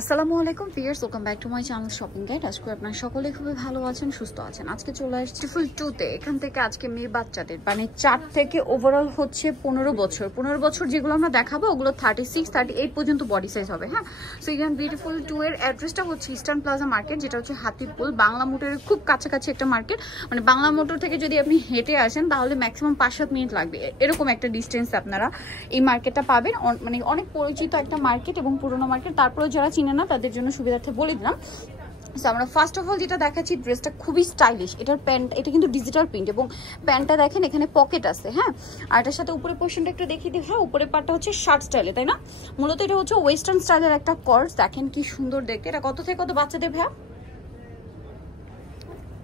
আসসালামু আলাইকুম viewers, welcome back to my channel shopping guide. আজকে আপনারা সকলে খুবই ভালো আছেন, সুস্থ আছেন। আজকে চলে আসছি ফুল 2-তে। এখান থেকে আজকে মেয়ে বাচ্চাদের মানে 4 থেকে ওভারঅল হচ্ছে 15 বছর যেগুলো আমরা দেখাবো ওগুলো 36, 38 পর্যন্ত বডি সাইজ হবে। হ্যাঁ, সো এখানে বিউটিফুল 2 এর অ্যাড্রেসটা হচ্ছে ইস্টার্ন প্লাজা মার্কেট, যেটা হচ্ছে হাতিপুল বাংলা মোটরের খুব কাছাকাছি একটা মার্কেট। মানে বাংলা মোটর থেকে যদি আপনি হেঁটে আসেন তাহলে ম্যাক্সিমাম 5-7 মিনিট লাগবে, এরকম একটা ডিস্টেন্স আপনারা এই মার্কেটটা পাবেন। মানে অনেক পরিচিত একটা মার্কেট এবং পুরোনো মার্কেট। তারপরে যারা চিনে না তাদের জন্য সুবিধার্থে বলে দিলাম। সো আমরা ফার্স্ট অফ অল যেটা দেখাচ্ছি, ড্রেসটা খুবই স্টাইলিশ। এটার প্যান্ট, এটা কিন্তু ডিজিটাল প্রিন্ট এবং প্যান্টটা দেখেন এখানে পকেট আছে। হ্যাঁ, আর এটার সাথে উপরে পোর্শনটা একটু দেখিয়ে দিই। হ্যাঁ, উপরের পার্টটা হচ্ছে শার্ট স্টাইলে, তাই না? মূলত এটা হচ্ছে ওয়েস্টার্ন স্টাইলের একটা কর্স। দেখেন কি সুন্দর দেখতে। এটা কত থেকে কত বাচ্চাদের ভাইয়া?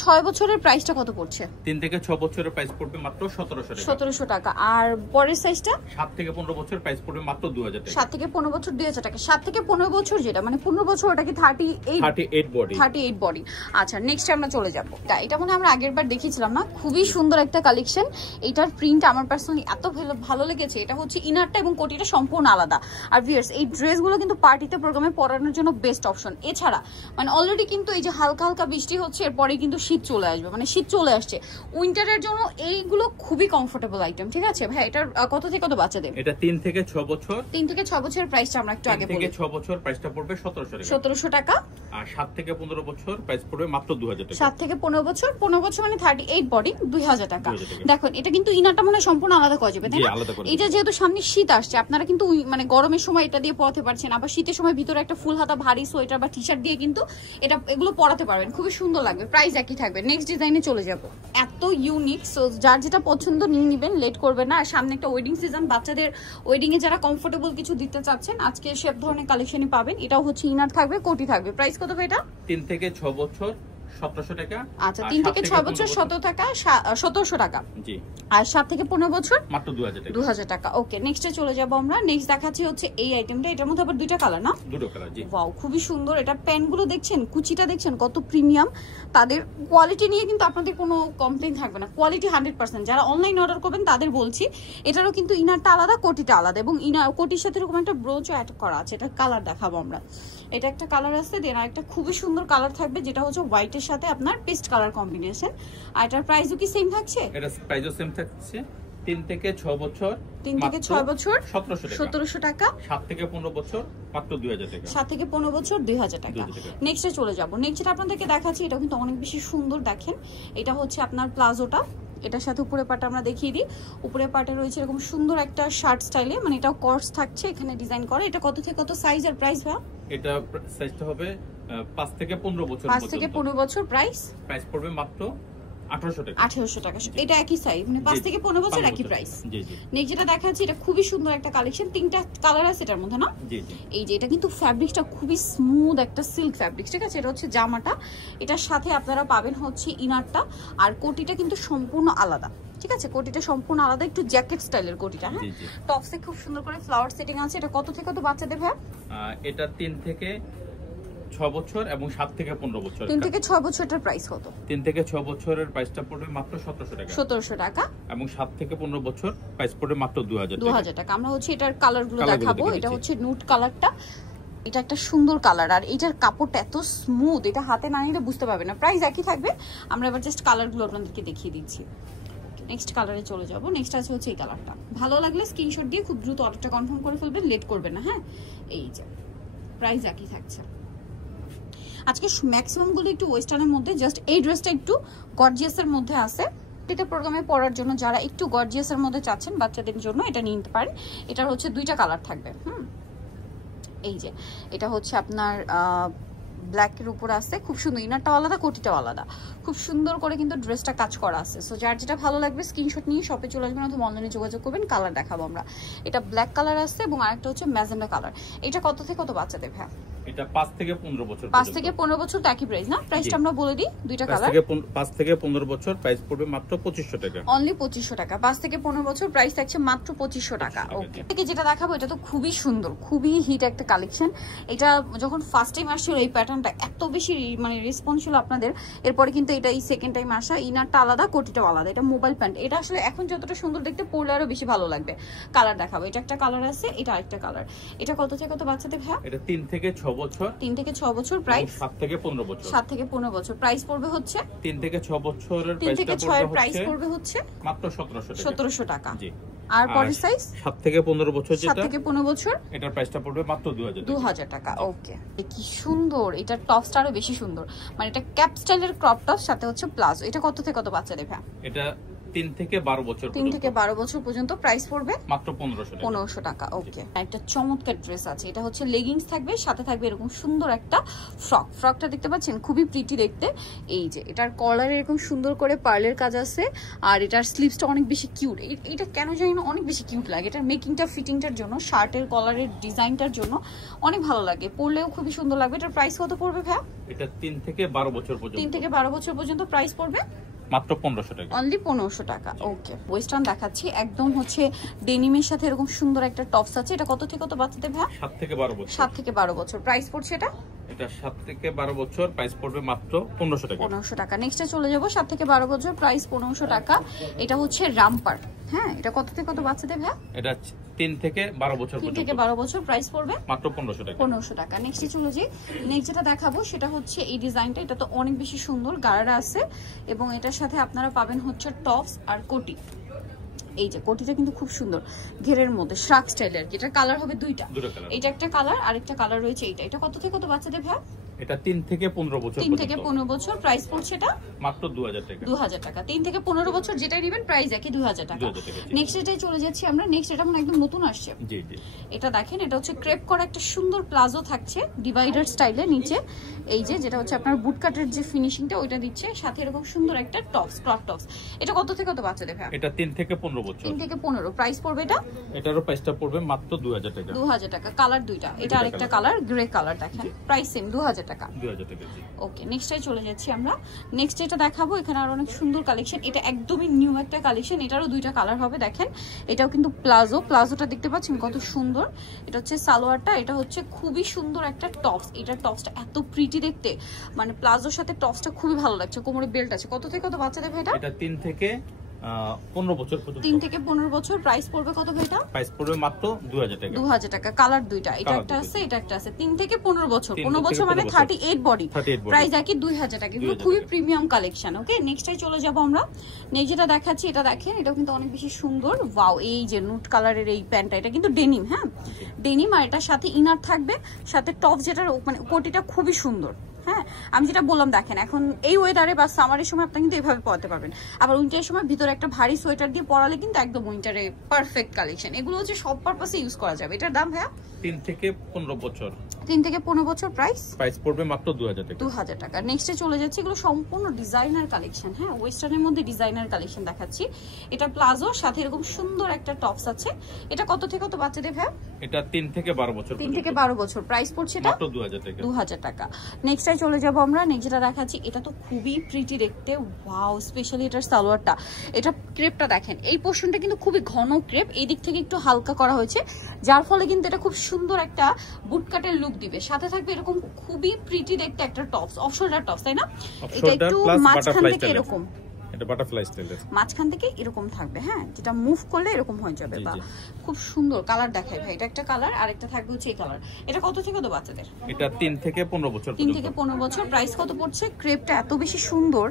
6 বছরের প্রাইসটা কত পড়ছে? 3 থেকে 6 বছরের প্রাইস পড়বে মাত্র 1700 টাকা। আর পরের সাইজটা 7 থেকে 15 বছর প্রাইস পড়বে মাত্র 2000 টাকা। 7 থেকে 15 বছর 2000 টাকা। 7 থেকে 15 বছর যেটা মানে 15 বছর, ওটা কি 38 বডি? আচ্ছা, নেক্সট আমরা চলে যাব। এটা মনে আমরা আগের বার দেখিয়েছিলাম না? খুবই সুন্দর একটা কালেকশন। এটার প্রিন্ট আমার পার্সোনালি এত ভালো লেগেছে। এটা হচ্ছে ইনারটা এবং কোটিটা সম্পূর্ণ আলাদা। আর ভিউয়ার্স, এই ড্রেসগুলো কিন্তু পার্টিতে প্রোগ্রামে পরানোর জন্য বেস্ট অপশন। এছাড়া মানে অলরেডি কিন্তু এই যে হালকা হালকা বৃষ্টি হচ্ছে, এরপরে কিন্তু শীত চলে আসবে, মানে শীত চলে আসছে। উইন্টারের জন্য এইগুলো খুবই কমফোর্টেবল আইটেম। ঠিক আছে ভাই, এটার কত থেকে কত বাচ্চাদের? এটা 3 থেকে 6 বছর। 3 থেকে 6 বছরের প্রাইসটা আমরা একটু আগে বলি। 3 থেকে 6 বছর প্রাইসটা পড়বে 1700 টাকা। আর 7 থেকে 15 বছর প্রাইস পড়বে মাত্র 2000 টাকা। 7 থেকে 15 বছর মানে 38 বডি 2000 টাকা। দেখুন, এটা কিন্তু ইনারটা মনে সম্পূর্ণ আলাদা করা যাবে, তাই না? এটা যেহেতু সামনে শীত আসছে, আপনারা কিন্তু মানে গরমের সময় এটা দিয়ে পরাতে পারছেন, আবার শীতের সময় ভিতরে একটা ফুল হাতা ভারী সোয়েটার বা টি শার্ট দিয়ে কিন্তু এগুলো পরাতে পারবেন, খুবই সুন্দর লাগবে। প্রাইস একই থাকবে। নেক্সট ডিজাইনে চলে যাব। এত ইউনিক, সো যার যেটা পছন্দ নিয়ে নেবেন, লেট করবেন না। আর সামনে একটা ওয়েডিং সিজন, বাচ্চাদের ওয়েডিং এ যারা কমফোর্টেবল কিছু দিতে চাচ্ছেন, আজকে সব ধরনের কালেকশনই পাবেন। এটাও হচ্ছে ইনার থাকবে, কোটি থাকবে। প্রাইস কত ভাই এটা? 3 থেকে 6 বছর 1700 টাকা। আচ্ছা, 3 থেকে 6 বছর 1700 টাকা। জি। আর 7 থেকে 15 বছর মাত্র 2000 টাকা। ওকে, নেক্সটে চলে যাব আমরা। নেক্সট দেখাচ্ছি হচ্ছে এই আইটেমটা। এটার মধ্যে আবার দুইটা কালার না? দুটো কালার, জি। ওয়াও, খুবই সুন্দর। এটা প্যান্টগুলো দেখছেন, কুচিটা দেখছেন কত প্রিমিয়াম। তাদের কোয়ালিটি নিয়ে কিন্তু আপনাদের কোনো কমপ্লেইন থাকবে না। কোয়ালিটি 100%। যারা অনলাইন অর্ডার করবেন তাদের বলছি, এটারও কিন্তু ইনারটা আলাদা, কোটিটা আলাদা, এবং কোটির সাথে এরকম একটা ব্রোচও অ্যাড করা আছে। এটা কালার দেখাবো আমরা। এটা একটা কালার আছে, দেন আরেকটা খুবই সুন্দর কালার থাকবে, যেটা হচ্ছে হোয়াইটের সাথে আপনার পেস্ট কালার কম্বিনেশন। আর এটার প্রাইসও কি সেম থাকছে? এটা প্রাইসও সেম থাকছে। 3 থেকে 6 বছর 1700 টাকা। 7 থেকে 15 বছর মাত্র 2000 টাকা। 7 থেকে 15 বছর 2000 টাকা। নেক্সটে চলে যাব। নেক্সট আপনাদেরকে দেখাচ্ছি, এটা কিন্তু অনেক বেশি সুন্দর। দেখেন, এটা হচ্ছে আপনার প্লাজোটা। এটার সাথে উপরে পার্টটা আমরা দেখিয়ে দিই। উপরে পার্টে রয়েছে এরকম সুন্দর একটা শার্ট স্টাইলে, মানে এটাও কর্স থাকছে, এখানে ডিজাইন করা। এটা কত থেকে কত সাইজ আর প্রাইস ভাই? এটা সাইজটা হবে 5 থেকে 15 বছর। 5 থেকে 15 বছর। প্রাইস পড়বে মাত্র 1800 টাকা। 1800 টাকা। এটা একই সাইজ, মানে 5 থেকে 15 বছর একই প্রাইস। জি জি। নেক্সট যেটা দেখাচ্ছি, এটা খুবই সুন্দর একটা কালেকশন। 3টা কালার আছে এটার মধ্যে, না? জি জি। এই যে এটা কিন্তু ফ্যাব্রিকটা খুবই স্মুথ একটা সিল্ক ফ্যাব্রিক। ঠিক আছে, এটা হচ্ছে জামাটা। এটার সাথে আপনারা পাবেন হচ্ছে ইনারটা, আর কোটিটা কিন্তু সম্পূর্ণ আলাদা। ঠিক আছে, কোটিটা সম্পূর্ণ আলাদা, একটু জ্যাকেট স্টাইলের কোটিটা। হ্যাঁ, টপসে খুব সুন্দর করে ফ্লাওয়ার সেটিং আছে। এটা কত থেকে কত বাচ্চাদের ভাই? এটা 3 থেকে 6 বছর এবং 7 থেকে 15 বছর। 3 থেকে 6 বছরের প্রাইস কত? 3 থেকে 6 বছরের প্রাইসটা পড়বে মাত্র 1700 টাকা। 1700 টাকা। এবং 7 থেকে 15 বছর প্রাইস পড়বে মাত্র 2000 টাকা। আমরা হচ্ছে এটার কালারগুলো দেখাবো। এটা হচ্ছে নুট কালারটা। এটা একটা সুন্দর কালার, আর এটার কাপড়টা এত স্মুথ, এটা হাতে না নিলে বুঝতে পারবে না। প্রাইস একই থাকবে। আমরা এবার জাস্ট কালারগুলো আপনাদেরকে দেখিয়ে দিচ্ছি। নেক্সট কালারে চলে যাব। নেক্সট আছে হচ্ছে এই কালারটা। ভালো লাগলে স্ক্রিনশট দিয়ে খুব দ্রুত অর্ডারটা কনফার্ম করে ফেলবেন, লেট করবেন না। হ্যাঁ, এই যে প্রাইস একই থাকছে। আজকে ম্যাক্সিমাম গুলো একটু ওয়েস্টার্নের মধ্যে, জাস্ট এই ড্রেসটা একটু গর্জিয়াসের মধ্যে আছে। এটা প্রোগ্রামে পরার জন্য যারা একটু গর্জিয়াসের মধ্যে চাচ্ছেন বাচ্চাদের জন্য এটা নিয়ে নিতে পারেন। এটার হচ্ছে দুইটা কালার থাকবে। এই যে এটা হচ্ছে আপনার ব্ল্যাকের উপর আছে, খুব সুন্দর। ইনারটাও আলাদা, কোটিটাও আলাদা, খুব সুন্দর করে কিন্তু ড্রেসটা কাজ করা আছে। সো যার যেটা ভালো লাগবে স্ক্রিনশট নিয়ে শপে চলে আসবেন অথবা অনলাইনে যোগাযোগ করবেন। কালার দেখাবো আমরা। এটা ব্ল্যাক কালার আছে এবং আরেকটা হচ্ছে ম্যাজেন্ডা কালার। এটা কত থেকে কত বাচ্চাদের ভাই? এটা 5 থেকে 15 বছর। 5 থেকে 15 বছর তো একই প্রাইস না? প্রাইসটা আমরা বলে দিই, দুইটা কালার। 5 থেকে 15 বছর প্রাইস পড়বে মাত্র 2500 টাকা। অনলি 2500 টাকা। 5 থেকে 15 বছর প্রাইস থাকছে মাত্র 2500 টাকা। ওকে, থেকে যেটা দেখাবো এটা তো খুবই সুন্দর, খুবই হিট একটা কালেকশন। এটা যখন ফার্স্ট টাইম আসছিল এই প্যাটার্নটা এত বেশি মানে রেসপন্স ছিল আপনাদের, এরপরে কিন্তু এটা এই সেকেন্ড টাইম আসা। ইনারটা আলাদা, কোটিটাও আলাদা। এটা মোবাইল প্যান্ট। এটা আসলে এখন যতটা সুন্দর দেখতে, পরলে আরো বেশি ভালো লাগবে। কালার দেখাবো। এটা একটা কালার আছে, এটা আরেকটা কালার। এটা কত থেকে কত বাচ্চাদের ভাই? এটা 3 থেকে 6 বছর, 3 থেকে 6 বছর প্রাইস, 7 থেকে 15 বছর, 7 থেকে 15 বছর প্রাইস পড়বে হচ্ছে 3 থেকে 6 বছরের 3 থেকে 6 এর প্রাইস পড়বে হচ্ছে মাত্র 1700 টাকা। 1700 টাকা। জি। আর পরের সাইজ 7 থেকে 15 বছর, 7 যেটা থেকে 15 বছর, এটার প্রাইসটা পড়বে মাত্র 2000 টাকা। ওকে, কি সুন্দর, এটা টপসটা আরো বেশি সুন্দর, মানে এটা ক্যাপ স্টাইলের ক্রপ টপ, সাথে হচ্ছে প্লাজো। এটা কত থেকে কত বাচ্চা দেবে? এটা 3 থেকে 12 বছর, 3 থেকে 12 বছর পর্যন্ত প্রাইস পড়বে মাত্র 1500 টাকা। 1500 টাকা। ওকে, একটা চমৎকার ড্রেস আছে, এটা হচ্ছে লেগিংস থাকবে, সাথে থাকবে এরকম সুন্দর একটা ফ্রক। ফ্রকটা দেখতে পাচ্ছেন খুবই প্রিটি দেখতে। এই যে এটার কলারে এরকম সুন্দর করে পার্লের কাজ আছে, আর এটার স্লিভসটা অনেক বেশি কিউট। এটা কেন জানি না অনেক বেশি কিউট লাগে। এটার মেকিংটা, ফিটিংটার জন্য, শার্টের কলারের ডিজাইনটার জন্য অনেক ভালো লাগে, পরলেও খুবই সুন্দর লাগবে। এটার প্রাইস কত পড়বে ভাই? এটা 3 থেকে 12 বছর পর্যন্ত, 3 থেকে 12 বছর পর্যন্ত প্রাইস পড়বে মাত্র 1500 টাকা, অনলি 1500 টাকা। ওকে, ওয়েস্টার্ন দেখাচ্ছি, একদম হচ্ছে ডেনিমের সাথে এরকম সুন্দর একটা টপস আছে। এটা কত থেকে কত বাচ্চাদের ভাই? 7 থেকে 12 বছর, 7 থেকে 12 বছর প্রাইস পড়ছে এটা। এটা 7 থেকে 12 বছর প্রাইস পড়বে মাত্র 1500 টাকা। 1500 টাকা। নেক্সটে চলে যাব 7 থেকে 12 বছর প্রাইস 1500 টাকা। এটা হচ্ছে রামপার। হ্যাঁ, এটা কত থেকে কত বাচ্চাদের ভাই? এটা 3 থেকে 12 বছর 3 পর্যন্ত, থেকে 12 বছর প্রাইস পড়বে মাত্র 1500 টাকা। 1500 টাকা। নেক্সটে চলে যাই, নেক্সট যেটা দেখাবো সেটা হচ্ছে এই ডিজাইনটা। এটা তো অনেক বেশি সুন্দর, গাড়ারা আছে, এবং এটার সাথে আপনারা পাবেন হচ্ছে টপস আর কোটি। এই যে কোটিটা কিন্তু খুব সুন্দর, ঘেরের মধ্যে শ্রাক স্টাইলের, যেটা কালার হবে দুইটা। এটা একটা কালার, আরেকটা কালার রয়েছে এইটা। এটা কত থেকে কত বাচ্চাদের ভাই? এটা 3 থেকে 15 বছর 3 থেকে 15 বছর প্রাইস পড়ছে এটা মাত্র 2000 টাকা। 2000 টাকা। 3 থেকে 15 বছর যেটাই নেবেন প্রাইস একই 2000 টাকা। নেক্সট এটাই চলে যাচ্ছি আমরা। নেক্সট এটা মানে একদম নতুন আসছে। জি জি। এটা দেখেন, এটা হচ্ছে ক্রেপ করা একটা সুন্দর প্লাজো থাকছে ডিভাইডার স্টাইলে নিচে। এই যে যেটা হচ্ছে আপনার বুট কাটের যে ফিনিশিংটা ওইটা দিচ্ছে, সাথে এরকম সুন্দর একটা টপস, ক্লথ টপস। এটা কত থেকে কত বাচ্চাদের ভাই? এটা 3 থেকে 15 বছর। 3 থেকে 15 প্রাইস পড়বে এটা। এটারও প্রাইসটা পড়বে মাত্র 2000 টাকা। 2000 টাকা। কালার দুইটা, এটা আরেকটা কালার গ্রে কালার দেখেন, প্রাইস সেম 2000 টাকা। 2000 টাকা। ওকে, নেক্সটে চলে যাচ্ছি আমরা। নেক্সট এটা দেখাবো, এখানে আর অনেক সুন্দর কালেকশন। এটা একদমই নিউ একটা কালেকশন, এটারও দুইটা কালার হবে দেখেন। এটাও কিন্তু প্লাজো, প্লাজোটা দেখতে পাচ্ছেন কত সুন্দর। এটা হচ্ছে সালোয়ারটা, এটা হচ্ছে খুবই সুন্দর একটা টপস। এটার টপসটা এত প্রিটি দেখতে, মানে প্লাজোর সাথে টপসটা খুবই ভালো লাগছে। কোমরে বেল্ট আছে। কত থেকে কত বাচ্চাদের ভাই এটা? এটা 3 থেকে 15 বছর পর্যন্ত। 3 থেকে 15 বছর প্রাইস পড়বে কত ভাই এটা? প্রাইস পড়বে মাত্র 2000 টাকা। 2000 টাকা। কালার দুইটা, এটা একটা আছে, এটা একটা আছে। 3 থেকে 15 বছর, 15 বছর মানে 38 বডি, প্রাইস একই 2000 টাকা। কিন্তু খুবই প্রিমিয়াম কালেকশন। ওকে, নেক্সটে চলে যাব আমরা। নেক্সট যেটা দেখাচ্ছি এটা দেখেন, এটাও কিন্তু অনেক বেশি সুন্দর। ওয়াও, এই যে নুট কালারের এই প্যান্টটা, এটা কিন্তু ডেনিম। হ্যাঁ, ডেনিম, আর এটার সাথে ইনার থাকবে, সাথে টপ যেটা মানে কোটিটা খুবই সুন্দর। হ্যাঁ, আমি যেটা বললাম দেখেন, এখন এই ওয়েদারে বা সামারের সময় আপনি কিন্তু এইভাবে পরাতে পারবেন। আবার উইন্টারের সময় ভিতরে একটা ভারী সোয়েটার দিয়ে পরালে কিন্তু একদম উইন্টারে পারফেক্ট কালেকশন। এগুলো হচ্ছে সব পারপাসে ইউজ করা যাবে। এটার দাম ভাইয়া? 3 থেকে 15 বছর। 3 থেকে 15 বছর প্রাইস পড়বে মাত্র 2000 টাকা। 2000 টাকা। নেক্সটে চলে যাচ্ছে, এগুলো সম্পূর্ণ ডিজাইনার কালেকশন। হ্যাঁ, ওয়েস্টার্নের মধ্যে ডিজাইনার কালেকশন দেখাচ্ছি। এটা প্লাজো, সাথে এরকম সুন্দর একটা টপস আছে। এটা কত থেকে কত বাচ্চাদের ভাই? এটা 3 থেকে 12 বছর। 3 থেকে 12 বছর প্রাইস পড়ছে এটা মাত্র 2000 টাকা। 2000 টাকা। নেক্সটে চলে যাব আমরা। নেক্সট যেটা দেখাচ্ছি, এটা তো খুবই প্রিটি দেখতে। ওয়াও, স্পেশালি এটার সালোয়ারটা, এটা ক্রেপটা দেখেন, এই পোর্শনটা কিন্তু খুবই ঘন ক্রেপ, এই দিক থেকে একটু হালকা করা হয়েছে, যার ফলে কিন্তু এটা খুব সুন্দর একটা বুটকাটের লুক দিবে। সাথে থাকবে এরকম খুবই প্রিটি দেখতে একটা টপস, অফ শোল্ডার টপস, তাই না? এটা একটু মাঝখান থেকে এরকম, এটা বাটারফ্লাই স্টাইলের, মাঝখান থেকে এরকম থাকবে। হ্যাঁ, যেটা মুভ করলে এরকম হয়ে যাবে। বা খুব সুন্দর কালার দেখায় ভাই। এটা একটা কালার, আর একটা থাকবে হচ্ছে এই কালার। এটা কত থেকে কত বাচ্চাদের? এটা 3 থেকে 15 বছর। 3 থেকে 15 বছর। প্রাইস কত পড়ছে? ক্রেপটা এত বেশি সুন্দর,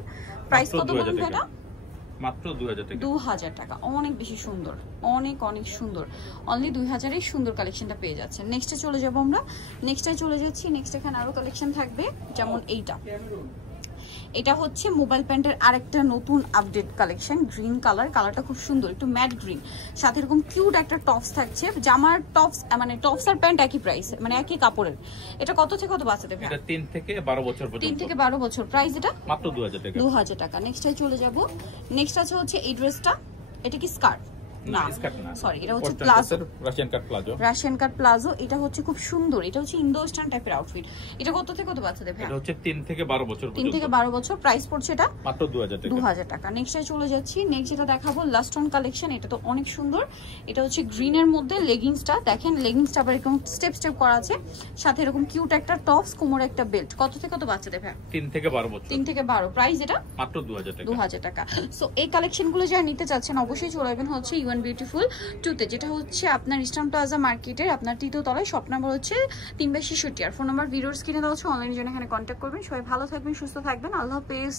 প্রাইস কত বলুন এটা? মাত্র 2000 টাকা। 2000 টাকা। অনেক বেশি সুন্দর, অনেক অনেক সুন্দর। অনলি 2000 এই সুন্দর কালেকশনটা পেয়ে যাচ্ছেন। নেক্সটে চলে যাব আমরা। নেক্সটে চলে যাচ্ছি। নেক্সট এখানে আরো কালেকশন থাকবে, যেমন এইটা। এটা হচ্ছে মোবাইল প্যান্টের আরেকটা নতুন আপডেট কালেকশন, গ্রিন কালার। কালারটা খুব সুন্দর, একটু ম্যাট গ্রিন, সাথে এরকম কিউট একটা টপস থাকছে। জামার টপস, মানে টপস আর প্যান্ট একই প্রাইস, মানে একই কাপড়ের। এটা কত থেকে কত বাচ্চাদের? এটা 3 থেকে 12 বছর পর্যন্ত। 3 থেকে 12 বছর। প্রাইস এটা মাত্র 2000 টাকা। 2000 টাকা। নেক্সটে চলে যাব। নেক্সট আছে হচ্ছে এই ড্রেসটা। এটা কি স্কার্ট? না, সরি, এটা হচ্ছে প্লাজো, রাশিয়ান কাট প্লাজো। রাশিয়ান কাট প্লাজো। এটা হচ্ছে খুব সুন্দর, এটা হচ্ছে ইন্দো ওয়েস্টার্ন টাইপের আউটফিট। এটা কত থেকে কত বাচ্চাদের ভাই? এটা হচ্ছে 3 থেকে 12 বছর পর্যন্ত। 3 থেকে 12 বছর। প্রাইস পড়ছে এটা মাত্র 2000 টাকা। 2000 টাকা। নেক্সটে চলে যাচ্ছি। নেক্সট যেটা দেখাবো লাস্ট অন কালেকশন। এটা তো অনেক সুন্দর। এটা হচ্ছে গ্রিনের মধ্যে লেগিংসটা দেখেন, লেগিংসটা আবার এরকম স্টেপ স্টেপ করা আছে, সাথে এরকম কিউট একটা টপস, কোমরে একটা বেল্ট। কত থেকে কত বাচ্চাদের ভাই? 3 থেকে 12 বছর। 3 থেকে 12। প্রাইস এটা মাত্র 2000 টাকা। 2000 টাকা। সো এই কালেকশনগুলো যারা নিতে চাচ্ছেন অবশ্যই চলে আসবেন হচ্ছে ইউএন অ্যান্ড বিউটিফুল 2-তে, যেটা হচ্ছে আপনার ইস্টার্ন প্লাজা মার্কেটের আপনার 3য় তলায়। শপ নাম্বার হচ্ছে 3/66 আর ফোন নাম্বার ভিডিওর স্ক্রিনে দেওয়া হচ্ছে। অনলাইনের জন্য এখানে কন্ট্যাক্ট করবেন। সবাই ভালো থাকবেন, সুস্থ থাকবেন, আল্লাহ হাফেজ।